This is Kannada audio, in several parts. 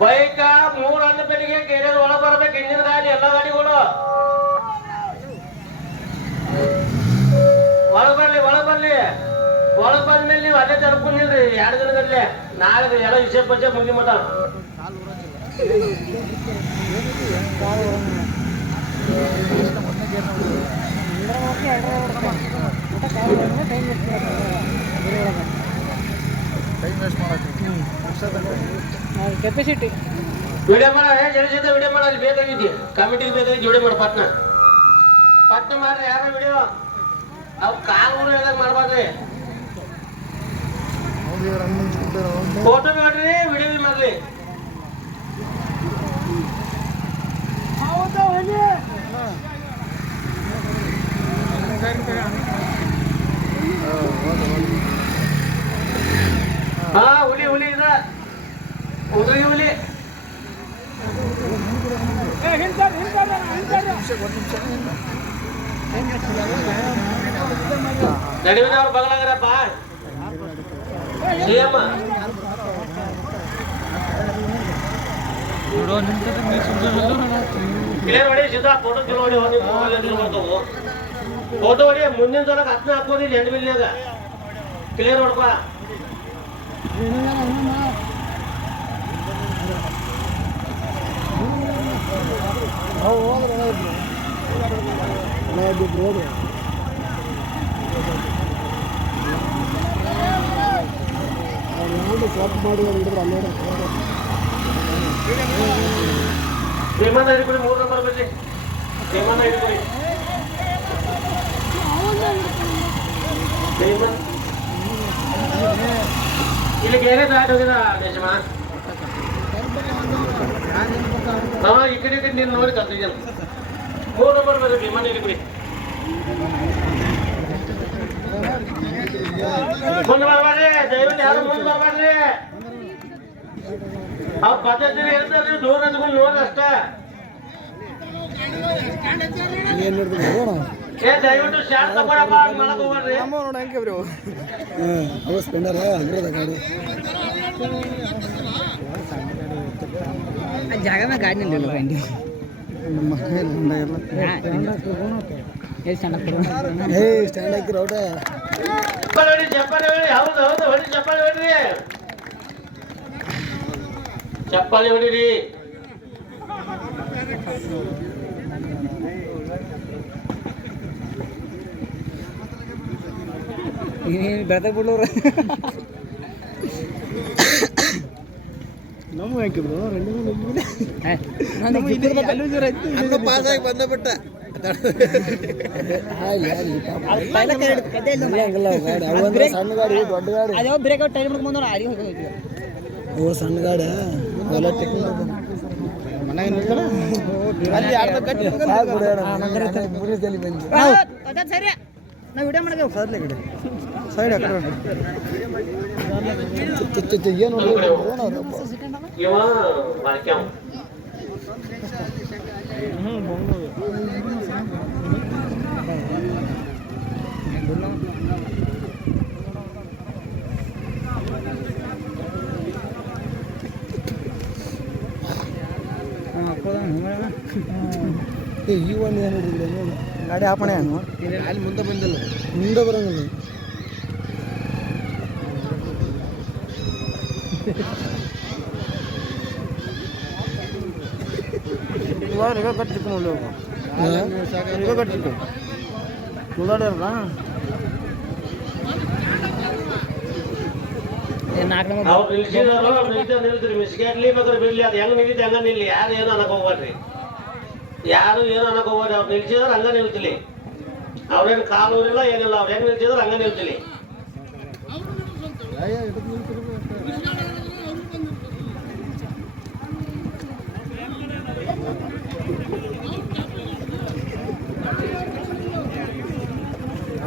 ಬೈಕ 3 ಹಣ್ಣು ಬೆಳಿಗ್ಗೆ ಕೇರಿಯರ್ ಒಳ ಬರ್ಬೇಕು. ಹಿಂದಿನ ಗಾಡಿ ಎಲ್ಲ ಗಾಡಿಗಳು ಒಳಗ್ ಬರ್ಲಿ. ಒಳಗ್ ಬಂದ್ಮೇಲೆ ನೀವು ಅಲ್ಲೇ ತರ್ಕೊಂಡಿಲ್ರಿ 2 ದಿನದಲ್ಲೇ. ನಾಳೆ ಎಲ್ಲ ವಿಷಯ ಪಚ್ಚ ಮುಗಿ ಮಟ ಕೆಪಾಸಿಟಿ ವಿಡಿಯೋ ಮಾಡ ಜನಿಸಿದ ವಿಡಿಯೋ ಮಾಡಲ್ಲಿ ಬೇಕಾಗಿದ್ದಿ ಕಮಿಟಿಗೆ ಬೇಕಾಗಿ ವಿಡಿಯೋ ಮಾಡಿ ಪಟ್ನ ಮಾಡ್ರಿ. ಯಾರ ವಿಡಿಯೋ ಅವ್ ಕಾಲು ಹೇಳ್ದಾಗ ಮಾಡ್ಬಾರ್ರಿ. ಫೋಟೋ ಮಾಡ್ರಿ, ವಿಡಿಯೋ ಮಾಡ್ಲಿ. ಹಾ ಹುಲಿ ಇದ ಉದ್ರಿಗೆ ಹುಲಿ ನಡುವಿನ ಅವ್ರು ಬಗಲಾಗ್ರಪ್ಪ ಸಿಎಂ ಕ್ಲಿಯರ್ ಹೊಡಿ ಸೀದಾ ಫೋಟೋ ಚಲೋ ಹೊಡಿ. ಫೋಟೋ ಹೊಡಿ ಮುಂದಿನ ಸಲ 10 ಹಾಕೋದಿ ಎಂಡ್ ಬಿಲ್ನಾಗ ಕ್ಲಿಯರ್ ಹೊಡ್ಪ. ಶ್ರೀಮಂತ ಹಿಡ್ಕೊಡಿ 3 ನಂಬರ್ ಬರ್ರಿ. ಶ್ರೀಮಂತ ಹಿಡ್ಕೊಡಿ. ಇಲ್ಲಿ ಬೇರೆ ದಾಟ್ ಹೋಗಿದ ದೇಶಮ ಈ ಕಡೆ ನೀನು ನೋಡಿ ಕಲ್ತಿದ್ಯಲ್ಲ. 3 ನಂಬರ್ ಬರ್ರಿ. ಭೀಮಣ್ಣ ಹಿಡ್ಕೊಡಿ. ಮುಂದೆ ಬರ್ಬಾರ್ರಿ, ದಯವಿಟ್ಟು ಯಾರು ಮುಂದೆ ಬರ್ಬಾರ್ರಿ. ಅವ್ ಪದ್ಧತಿ ಹೇಳ್ತಾರೆ ದೂರ ಅಂದ್ಕೊಂಡು ನೋಡಿ ಅಷ್ಟ. ದಯವಿಟ್ಟು ಶಾರ್ಟ್ ತಗೊಳಪ್ಪ ಮಾಡಕ್ ಹೋಗ್ಬಾರ್ರಿ. ಜಾಗ ಮೇಲೆ ಗಾಡಿ ನಿಲ್ಲ ಸ್ಟ್ಯಾಂಡ್ ಹಾಕಿ ರೌಟ ಚಪ್ಪಾಳಿ ಹೊಡಿ. ಹೌದು ಹೊಡಿ ಚಪ್ಪಾಳಿ ಹೊಡ್ರಿ. ಚಪ್ಪಾಳಿ ಹೊಡಿರಿ. ಬೆಳತಾಗ ಬಿಡ್ಲವ್ರ ನಮ್ಮ ಹಾಕಿದ್ರು ಪಾಸಾಗಿ ಬಂದಬಿಟ್ಟ. ಸಣ್ಣ ಗಾಡಿ ದೊಡ್ಡ ಗಾಡಿ ಅದೇ ಬ್ರೇಕ್ ಔಟ್ ಟೈಮ್ ಮುಂದೆ ಆಡಿ ಹೋಗಿ ಸಣ್ಣ ಗಾಡಿ ಎಲ್ಲ ಟೆಕ್ನಿಕ್ ಮನೆಗೆ ಸರಿ ನಾವು ವಿಡಿಯೋ ಮಾಡಕ್ಕೆ ಸೈಡ್ ಕಡೆ ಸೈಡ್ ಏನು ಈ ಒಂದು ಏನು ಗಾಡಿ ಆಪಣೆ ಏನು ಅಲ್ಲಿ ಮುಂದೆ ಬಂದಿಲ್ಲ, ಮುಂದೆ ಬರೋಂಗಿಲ್ಲ. ಇವಾಗ ಈಗ ಕಟ್ಟಿಕೊಂಡು ಈಗ ಕಟ್ಟಿಟ್ಟು ಉದಾಡಲ್ಲ. ಅವ್ರು ನಿಲ್ಸಿದ್ರು ಮಿಸ್ಗೇಟ್ಲಿ ಬೇಕಾದ್ರೆ ಬಿಡ್ಲಿ, ಅದು ಹೆಂಗ್ ನಿಲ್ತಿ ಹಂಗ ನಿಲ್ಲಿ. ಯಾರು ಏನು ಅನ್ನಕ್ ಹೋಗ್ಬಾರ್ರಿ, ಯಾರು ಏನು ಅನ್ನಕ್ ಹೋಗ್ಬಾರ್ರಿ. ಅವ್ರು ನಿಲ್ಸಿದ್ರೆ ಹಂಗ ನಿಲ್ತಿಲಿ. ಅವ್ರೇನು ಕಾಲು ಇಲ್ಲ ಏನಿಲ್ಲ, ಅವ್ರು ಹೆಂಗ್ ನಿಲ್ಸಿದ್ರೆ ಹಂಗ ನಿಲ್ತಿಲಿ.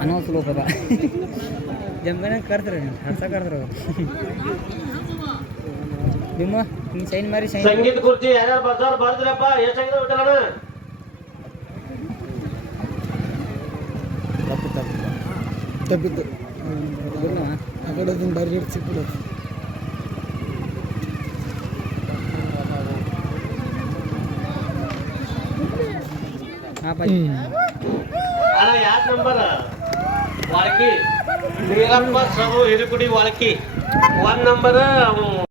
ಅನ್ನೋ ಸ್ಲೋಪ್ ಅದ ಜಂಬನ ಕರ್ತಾರೆ ಹರ್ಸ ಕರ್ತಾರ ನಿಮ್ಮ ಹಿಂಗೆ ಸೈನ್ ಮಾರಿ ಸೈನ್. ಸಂಗೀತ ಕುರ್ಚಿ ಯಾರ್ಯಾರು ಬರ್ತಾರ ಬರ್ದ್ರಪ್ಪ. ಎಷ್ಟಾಗಿದೆ ಬಿಟ್ಟಲ್ಲ ತಪ್ಪಿತ್ತು ಆ ಕಡೆ ಬರ್ರಿ ಸಿಕ್ಬಿಡೋದು. ಹಾಂ ಪಾಜಿ ಅಣ್ಣ ಯಾಕೆ ನಂಬರ್ ವಾಳ್ಕಿ ನೀರಪ್ಪ ಸಬು ಹಿರಿಕುಡಿ ವಾಳ್ಕಿ 1 ನಂಬರ್